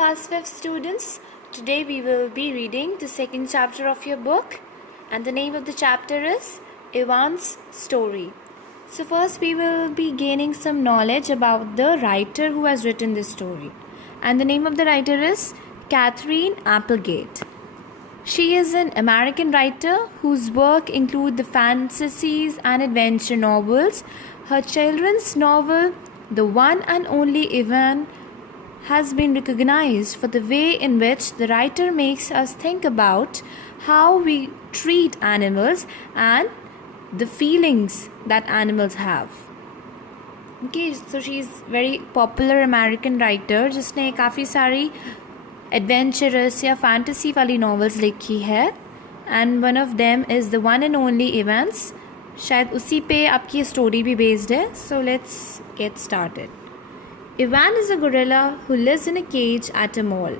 Class 5 students, today we will be reading the second chapter of your book, and the name of the chapter is Ivan's Story. So first we will be gaining some knowledge about the writer who has written this story, and the name of the writer is Katherine Applegate. She is an American writer whose work include the fantasies and adventure novels. Her children's novel, The One and Only Ivan, has been recognized for the way in which the writer makes us think about how we treat animals and the feelings that animals have. Okay, so she's very popular American writer जिसने काफ़ी सारी adventurous या fantasy वाली novels लिखी है, and one of them is The One and Only Evans. शायद उसी पे आपकी स्टोरी भी बेस्ड है. So let's get started. Ivan is a gorilla who lives in a cage at a mall.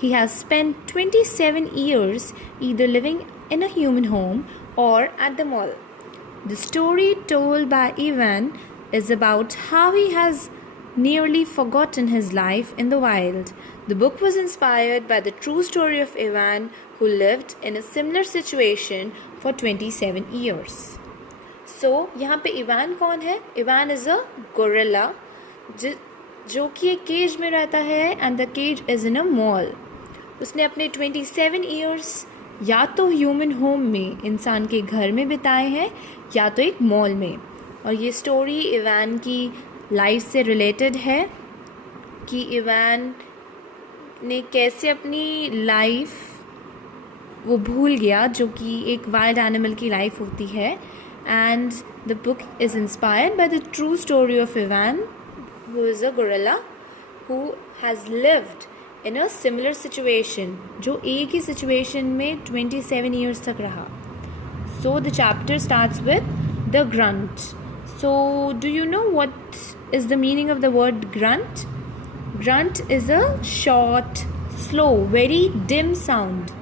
He has spent 27 years either living in a human home or at the mall. The story told by Ivan is about how he has nearly forgotten his life in the wild. The book was inspired by the true story of Ivan, who lived in a similar situation for 27 years. So, यहाँ पे Ivan कौन है? Ivan is a gorilla जो कि एक cage में रहता है, and the cage is in a mall. उसने अपने 27 years या तो ह्यूमन होम में इंसान के घर में बिताए हैं या तो एक मॉल में. और ये स्टोरी इवान की लाइफ से रिलेटेड है कि इवान ने कैसे अपनी लाइफ वो भूल गया जो कि एक वाइल्ड एनिमल की लाइफ होती है. And the book is inspired by the true story of Ivan, who is a gorilla who has lived in a similar situation, जो एक ही situation में 27 years तक रहा. So the chapter starts with the grunt. So do you know what is the meaning of the word grunt? Grunt is a short, slow, very dim sound.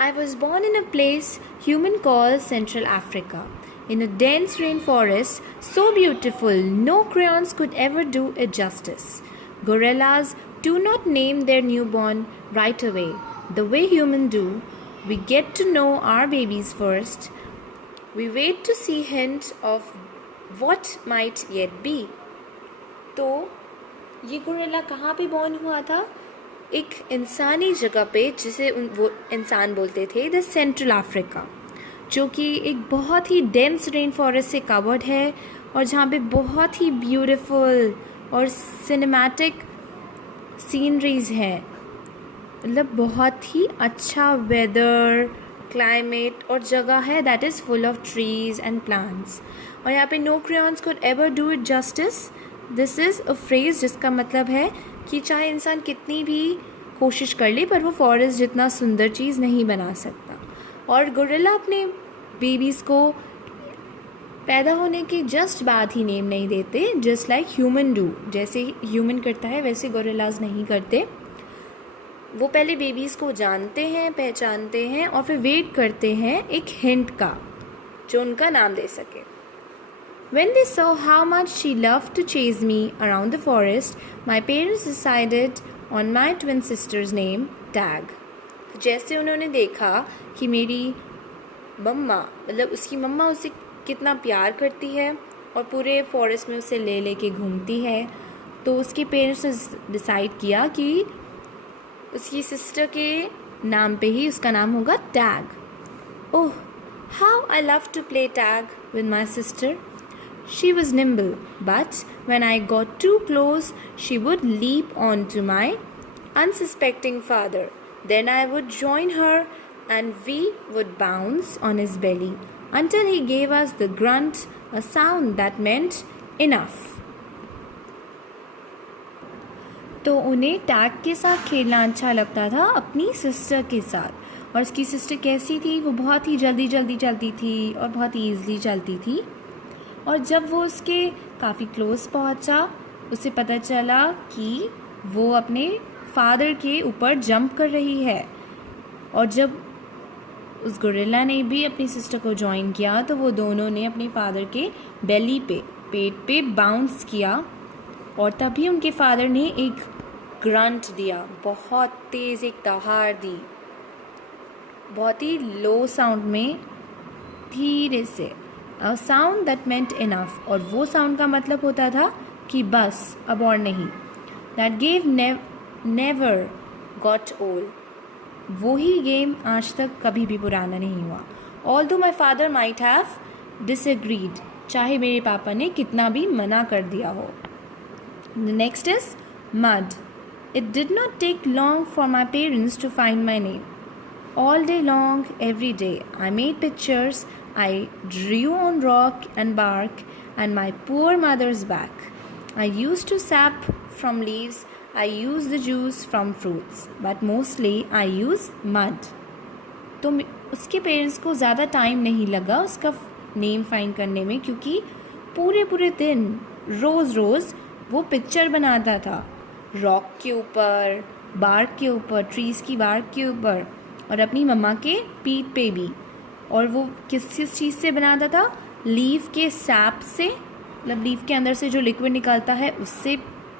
I was born in a place human calls Central Africa, in a dense rainforest so beautiful no crayons could ever do it justice. Gorillas do not name their newborn right away, the way humans do. We get to know our babies first. We wait to see hints of what might yet be. तो ये gorilla कहाँ पे born हुआ था? एक इंसानी जगह पे जिसे वो इंसान बोलते थे द सेंट्रल अफ्रीका, जो कि एक बहुत ही डेंस रेन फॉरेस्ट से कवर्ड है और जहाँ पे बहुत ही ब्यूटीफुल और सिनेमैटिक सीनरीज है. मतलब बहुत ही अच्छा वेदर, क्लाइमेट और जगह है that is full of trees and plants. और यहाँ पे no crayons could ever do it justice. This is a phrase जिसका मतलब है कि चाहे इंसान कितनी भी कोशिश कर ले पर वो फॉरेस्ट जितना सुंदर चीज़ नहीं बना सकता. और गोरिल्ला अपने बेबीज़ को पैदा होने के जस्ट बाद ही नेम नहीं देते, जस्ट लाइक ह्यूमन डू. जैसे ह्यूमन करता है वैसे गोरिल्लाज नहीं करते. वो पहले बेबीज़ को जानते हैं, पहचानते हैं और फिर वेट करते हैं एक हिंट का जो उनका नाम दे सके. When they saw how much she loved to chase me around the forest, my parents decided on my twin sister's name, Tag. जैसे उन्होंने देखा कि मेरी मम्मा, मतलब उसकी मम्मा उसे कितना प्यार करती है और पूरे फॉरेस्ट में उसे ले लेके घूमती है, तो उसके पेरेंट्स ने डिसाइड किया कि उसकी सिस्टर के नाम पे ही उसका नाम होगा tag. Oh, how I love to play tag with my sister. She was nimble, but when I got too close, she would leap onto my unsuspecting father. Then I would join her and we would bounce on his belly until he gave us the grunt, a sound that meant enough. तो उन्हें tag के साथ खेलना अच्छा लगता था अपनी sister के साथ. और उसकी सिस्टर कैसी थी? वो बहुत ही जल्दी चलती थी और बहुत ही ईज़िली चलती थी. और जब वो उसके काफ़ी क्लोज पहुंचा, उसे पता चला कि वो अपने फादर के ऊपर जंप कर रही है. और जब उस गोरिल्ला ने भी अपनी सिस्टर को ज्वाइन किया तो वो दोनों ने अपने फादर के बेली पे, पेट पे बाउंस किया. और तभी उनके फादर ने एक ग्रंट दिया, बहुत तेज़ एक दहाड़ दी, बहुत ही लो साउंड में धीरे से, a sound that meant enough, और वो साउंड का मतलब होता था कि बस अब और नहीं. That gave never got old. वो ही गेम आज तक कभी भी पुराना नहीं हुआ. Although my father might have disagreed, चाहे मेरे पापा ने कितना भी मना कर दिया हो. The next is mud. It did not take long for my parents to find my name. All day long, every day, I made pictures, I drew on rock and bark and my poor mother's back. I used to sap from leaves, I used the juice from fruits, but mostly I use mud. तो उसके parents को ज़्यादा time नहीं लगा उसका name find करने में, क्योंकि पूरे दिन रोज़ वो पिक्चर बनाता था रॉक के ऊपर, बार्क के ऊपर, ट्रीज़ की बार्क के ऊपर, और अपनी मम्मा के पीठ पे भी. और वो किस चीज़ से बनाता था? लीफ के सैप से, मतलब लीफ के अंदर से जो लिक्विड निकलता है उससे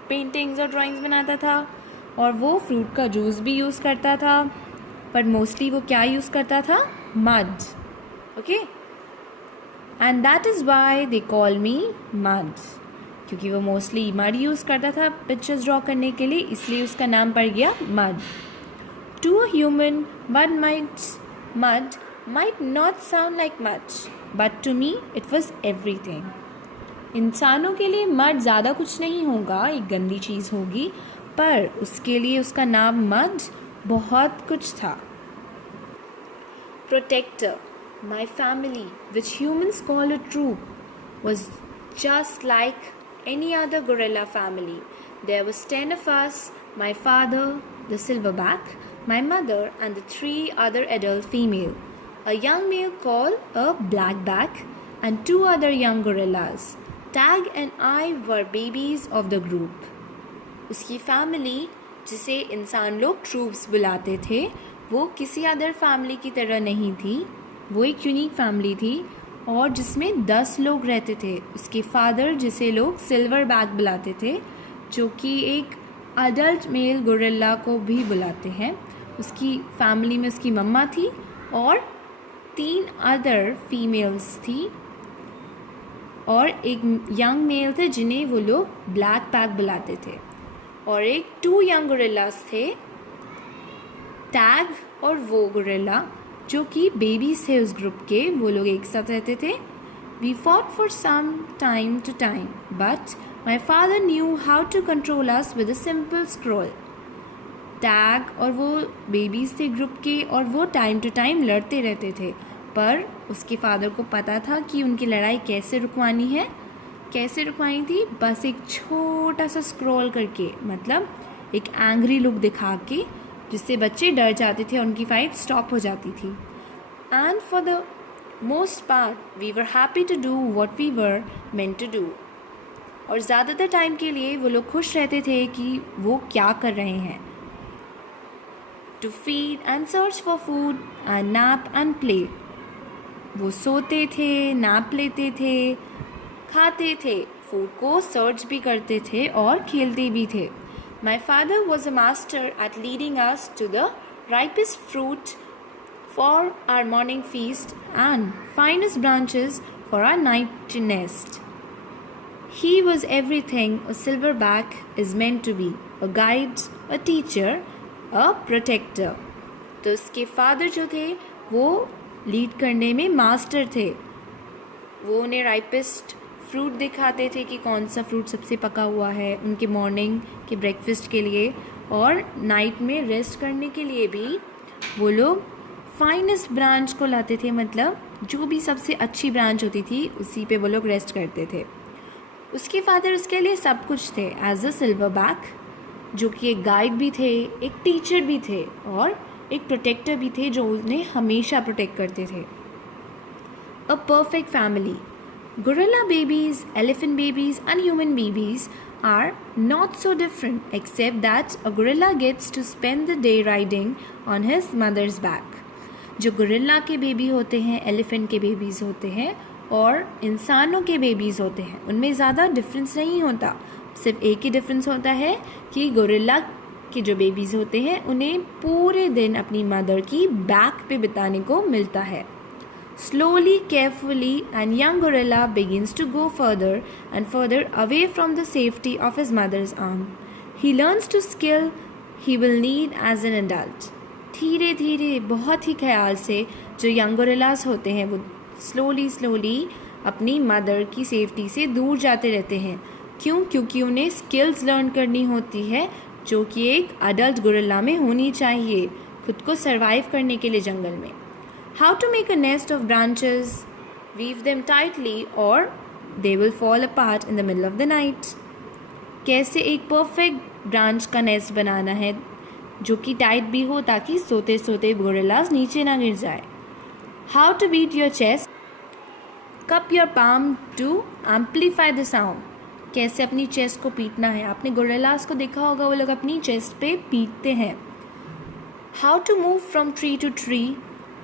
पेंटिंग्स और ड्राइंग्स बनाता था. और वो फ्रूट का जूस भी यूज़ करता था, पर मोस्टली वो क्या यूज़ करता था? Mud. Okay, and that is why they call me mud, क्योंकि वो मोस्टली मड यूज़ करता था पिक्चर्स ड्रॉ करने के लिए, इसलिए उसका नाम पड़ गया mud. To a human mud might not sound like much, but to me it was everything. इंसानों के लिए मड ज़्यादा कुछ नहीं होगा, एक गंदी चीज़ होगी, पर उसके लिए उसका नाम मड बहुत कुछ था. Protector, my family, which humans call a troop, was just like any other gorilla family. There was 10 of us, my father, the silverback, my mother, and the 3 other adult female. A young male called a blackback, and 2 other young gorillas. Tag and I were babies of the group. उसकी family, जिसे इंसान लोग troops बुलाते थे, वो किसी other family की तरह नहीं थी. वो एक यूनिक फैमिली थी और जिसमें 10 लोग रहते थे. उसके फादर, जिसे लोग सिल्वर बैक बुलाते थे, जो कि एक अडल्ट मेल गोरिल्ला को भी बुलाते हैं. उसकी फैमिली में उसकी मम्मा थी और 3 अदर फीमेल्स थी और एक यंग मेल थे जिन्हें वो लोग ब्लैक पैक बुलाते थे, और एक 2 यंग गोरिल्लास थे, टैग और वो गोरिल्ला, जो कि बेबीज थे उस ग्रुप के. वो लोग एक साथ रहते थे. We fought for some time to time, but my father knew how to control us with a simple scroll. Tag और वो बेबीज थे ग्रुप के, और वो टाइम टू टाइम लड़ते रहते थे, पर उसके फादर को पता था कि उनकी लड़ाई कैसे रुकवानी है. कैसे रुकवानी थी? बस एक छोटा सा स्क्रॉल करके, मतलब एक एंग्री लुक दिखा के, जिससे बच्चे डर जाते थे और उनकी फाइट स्टॉप हो जाती थी. And for the most part we were happy to do what we were meant to do. और ज़्यादातर टाइम के लिए वो लोग खुश रहते थे कि वो क्या कर रहे हैं. To feed and search for food and nap and play. वो सोते थे, नैप लेते थे, खाते थे, फूड को सर्च भी करते थे और खेलते भी थे. My father was a master at leading us to the ripest fruit for our morning feast and finest branches for our night nest. He was everything a silverback is meant to be, a guide, a teacher, a protector. तो उसके father जो थे वो lead करने में master थे. वो उन्हें राइपेस्ट फ्रूट दिखाते थे कि कौन सा फ्रूट सबसे पका हुआ है उनके मॉर्निंग के ब्रेकफास्ट के लिए, और नाइट में रेस्ट करने के लिए भी वो लोग फाइनेस्ट ब्रांच को लाते थे, मतलब जो भी सबसे अच्छी ब्रांच होती थी उसी पे वो लोग रेस्ट करते थे. उसके फादर उसके लिए सब कुछ थे, एज अ सिल्वर बैक, जो कि एक गाइड भी थे, एक टीचर भी थे और एक प्रोटेक्टर भी थे जो उन्हें हमेशा प्रोटेक्ट करते थे. A perfect family. Gorilla babies, elephant babies and human babies are not so different except that a gorilla gets to spend the day riding on his mother's back. जो गोरिल्ला के baby होते हैं, elephant के babies होते हैं और इंसानों के बेबीज़ होते हैं, उनमें ज़्यादा डिफरेंस नहीं होता. सिर्फ एक ही डिफरेंस होता है कि गोरिल्ला के जो बेबीज़ होते हैं उन्हें पूरे दिन अपनी मदर की बैक पे बिताने को मिलता है. Slowly, carefully, and young gorilla begins to go further and further away from the safety of his mother's arm. He learns to skill he will need as an adult. धीरे धीरे बहुत ही ख्याल से जो यंग गोरिल्लास होते हैं वो slowly अपनी मदर की सेफ्टी से दूर जाते रहते हैं. क्यों? क्योंकि उन्हें स्किल्स लर्न करनी होती है जो कि एक अडल्ट गोरिल्ला में होनी चाहिए खुद को सरवाइव करने के लिए जंगल में. How to make a nest of branches, weave them tightly or they will fall apart in the middle of the night. कैसे एक परफेक्ट ब्रांच का नेस्ट बनाना है जो कि टाइट भी हो ताकि सोते सोते गोरिल्लास नीचे ना गिर जाए. How to beat your chest, cup your palm to amplify the sound. कैसे अपनी चेस्ट को पीटना है. आपने गोरिल्लास को देखा होगा वो लोग अपनी चेस्ट पे पीटते हैं. How to move from tree to tree,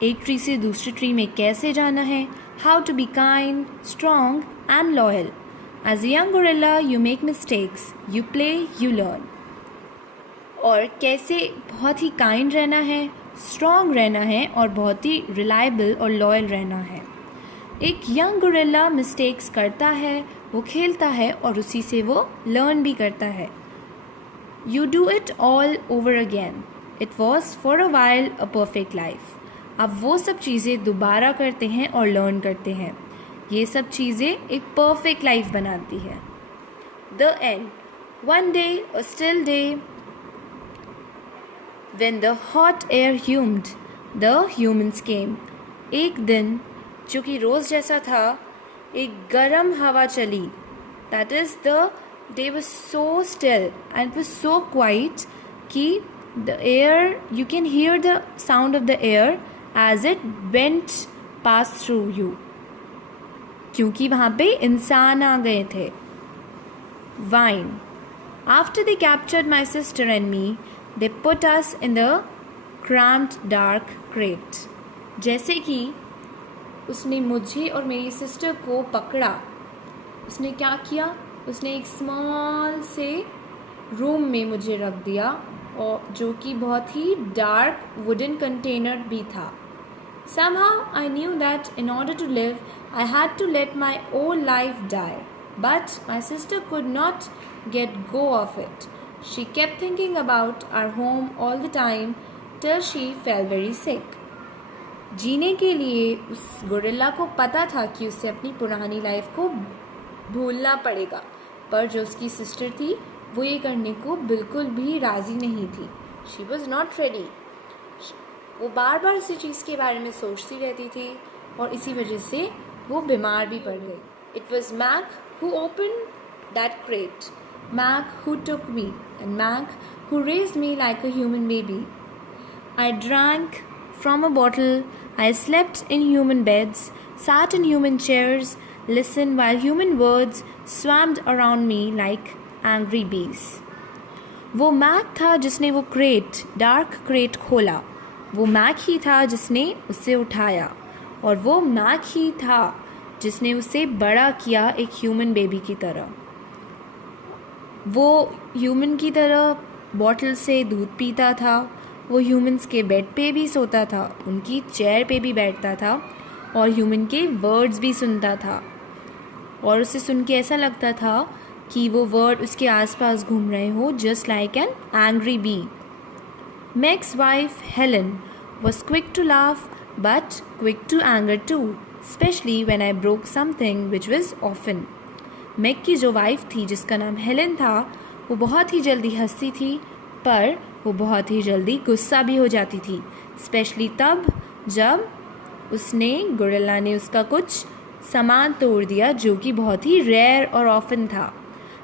एक ट्री से दूसरी ट्री में कैसे जाना है. How to be kind, strong and loyal. As a young gorilla you make mistakes, you play, you learn. और कैसे बहुत ही काइंड रहना है, स्ट्रॉन्ग रहना है और बहुत ही रिलायबल और लॉयल रहना है. एक यंग गोरिल्ला मिस्टेक्स करता है, वो खेलता है और उसी से वो लर्न भी करता है. You do it all over again. It was for a while a perfect life. अब वो सब चीज़ें दोबारा करते हैं और लर्न करते हैं. ये सब चीज़ें एक परफेक्ट लाइफ बनाती है. The end. One day a still day when the hot air hummed the humans came. एक दिन जो कि रोज़ जैसा था, एक गर्म हवा चली. That is the day was so still and was so quiet कि the air, you can hear the sound of the air as it went past through you. क्योंकि वहाँ पे इंसान आ गए थे. Vine. After they captured my sister and me, they put us in the cramped dark crate. जैसे कि उसने मुझे और मेरी सिस्टर को पकड़ा, उसने क्या किया, उसने एक स्मॉल से रूम में मुझे रख दिया और जो कि बहुत ही डार्क वुडन कंटेनर भी था. Somehow I knew that in order to live, I had to let my old life die. But my sister could not get go of it. She kept thinking about our home all the time till she fell very sick. जीने के लिए उस gorilla को पता था कि उसे अपनी पुरानी लाइफ को भूलना पड़ेगा, पर जो उसकी सिस्टर थी वो ये करने को बिल्कुल भी राज़ी नहीं थी. She was not ready. वो बार बार इसी चीज़ के बारे में सोचती रहती थी और इसी वजह से वो बीमार भी पड़ गई. It was Mac who open that crate, Mac who took me and Mac who raised me like a human baby. I drank from a bottle, I slept in human beds, sat in human chairs, listened while human words swarmed around me like angry bees. वो Mac था जिसने वो crate, dark crate खोला. वो Mac ही था जिसने उसे उठाया और वो मैक ही था जिसने उसे बड़ा किया एक ह्यूमन बेबी की तरह. वो ह्यूमन की तरह बॉटल से दूध पीता था, वो ह्यूमन्स के बेड पे भी सोता था, उनकी चेयर पे भी बैठता था और ह्यूमन के वर्ड्स भी सुनता था. और उसे सुन के ऐसा लगता था कि वो वर्ड उसके आसपास घूम रहे हो, just like an angry bee. Meg's wife, Helen, was quick to laugh but quick to anger too, especially when I broke something which was often. Meg की जो वाइफ थी जिसका नाम हेलन था, वो बहुत ही जल्दी हंसती थी पर वो बहुत ही जल्दी गुस्सा भी हो जाती थी, स्पेशली तब जब उसने गोरिल्ला ने उसका कुछ सामान तोड़ दिया जो कि बहुत ही रेयर और ऑफन था.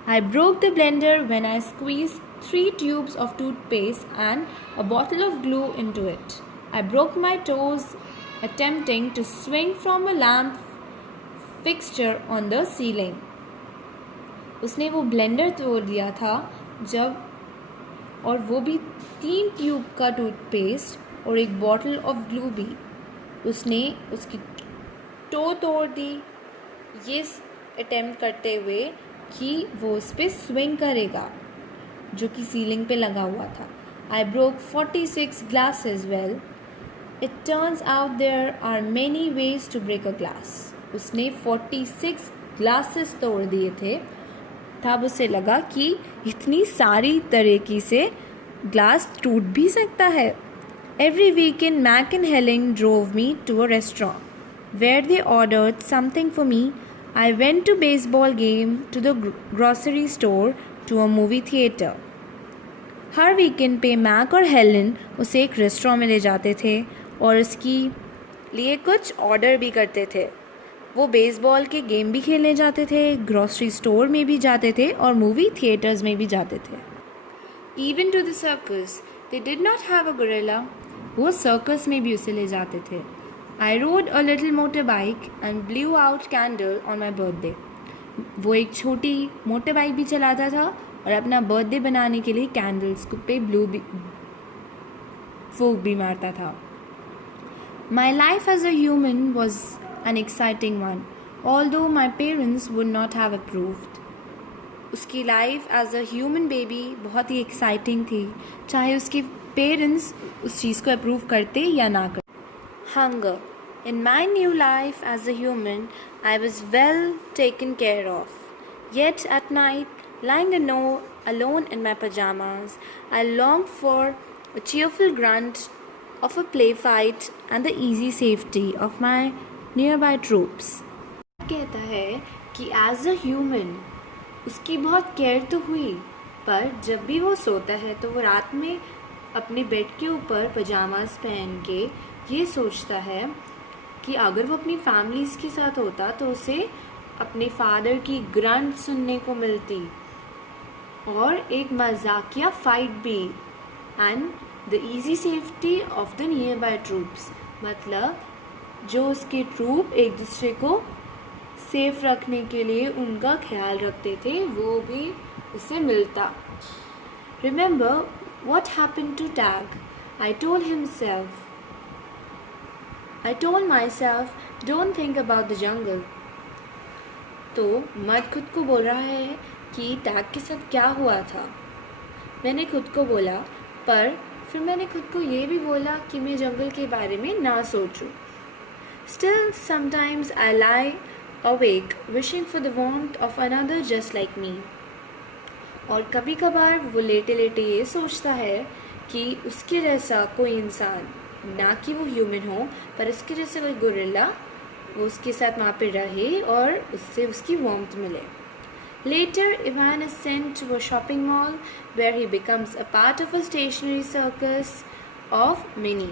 I broke the blender when I squeezed 3 tubes of toothpaste and a bottle of glue into it. I broke my toes attempting to swing from a lamp fixture on the ceiling. उसने वो blender तोड़ दिया था जब, और वो भी 3 tube का टूथपेस्ट और एक बॉटल ऑफ ग्लू भी. उसने उसकी टो तोड़ दी ये अटेम्प्ट करते हुए कि वो उस पर स्विंग करेगा जो कि सीलिंग पे लगा हुआ था. I broke 46 glasses. Well, it turns out there are many ways to break a glass. उसने 46 glasses तोड़ दिए थे. तब उसे लगा कि इतनी सारी तरीके से ग्लास टूट भी सकता है. Every weekend, Mac and Helen drove me to a restaurant where they ordered something for me. I went to baseball game, to the grocery store, to a movie theater. Her weekend पे Mac और Helen उसे एक restaurant में ले जाते थे और उसकी लिए कुछ ऑर्डर भी करते थे. वो बेसबॉल के गेम भी खेलने जाते थे, ग्रोसरी स्टोर में भी जाते थे और मूवी थिएटर्स में भी जाते थे. Even to the circus, they did not have a gorilla. वो सर्कस में भी उसे ले जाते थे. I rode a little motorbike and blew out candle on my birthday. वो एक छोटी मोटर बाइक भी चलाता था और अपना बर्थडे बनाने के लिए कैंडल्स पे ब्लू भी फूक भी मारता था. My life as a human was an exciting one, although my parents would not have approved. उसकी life as a human baby बहुत ही एक्साइटिंग थी, चाहे उसके पेरेंट्स उस चीज़ को अप्रूव करते या ना करते. Hunger. In my new life as a human, I was well taken care of. Yet at night, lying alone in my pajamas, I longed for a cheerful grunt of a play fight and the easy safety of my nearby troops. कहता है कि as a human, उसकी बहुत care तो हुई, पर जब भी वो सोता है तो वो रात में अपने बेड के ऊपर पजामास पहन के ये सोचता है कि अगर वो अपनी फैमिलीज़ के साथ होता तो उसे अपने फादर की ग्रंट सुनने को मिलती और एक मजाकिया फाइट भी, and the easy safety of the near by troops, मतलब जो उसके ट्रूप एक दूसरे को सेफ रखने के लिए उनका ख्याल रखते थे, वो भी उसे मिलता. Remember what happened to Tag? I told myself, don't think about the jungle. तो मर्द खुद को बोल रहा है कि टैग के साथ क्या हुआ था. मैंने खुद को बोला, पर फिर मैंने खुद को ये भी बोला कि मैं जंगल के बारे में ना सोचूं. Still, sometimes I lie awake wishing for the warmth of another just like me. और कभी कभार वो लेटे लेटे ये सोचता है कि उसके जैसा कोई इंसान, ना कि वो ह्यूमन हो, पर उसके जैसे कोई गोरिल्ला वो उसके साथ वहाँ पे रहे और उससे उसकी वार्मथ मिले. Later, Ivan is sent to a shopping mall where he becomes a part of a stationary circus of many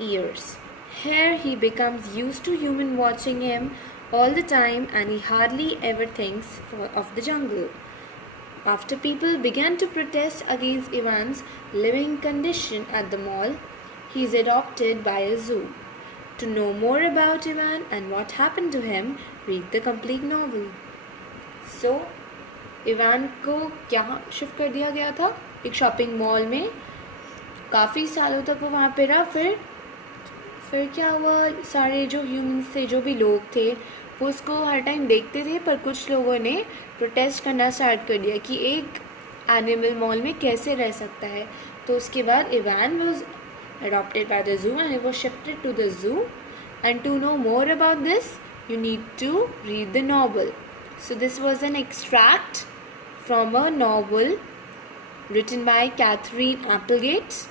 years. Here he becomes used to human watching him all the time and he hardly ever thinks of the jungle. After people began to protest against Ivan's living condition at the mall, he is adopted by a zoo. To know more about Ivan and what happened to him, read the complete novel. So, Ivan को क्या shift कर दिया गया था? एक shopping mall में. काफ़ी सालों तक वो वहाँ पे रहा. फिर क्या हुआ? सारे जो ह्यूमंस थे, जो भी लोग थे, वो उसको हर टाइम देखते थे, पर कुछ लोगों ने प्रोटेस्ट करना स्टार्ट कर दिया कि एक एनिमल मॉल में कैसे रह सकता है. तो उसके बाद Ivan was adopted by the zoo and it was shifted to the zoo. And to know more about this, you need to read the novel. So this was an extract from a novel written by Catherine Applegate,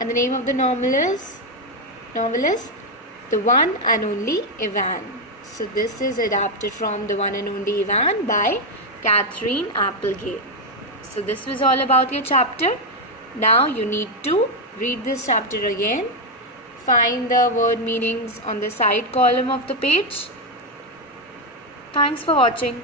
and the name of the novelist, The One and Only Ivan. So this is adapted from The One and Only Ivan by Catherine Applegate. So this was all about your chapter. Now you need to read this chapter again. Find the word meanings on the side column of the page. Thanks for watching.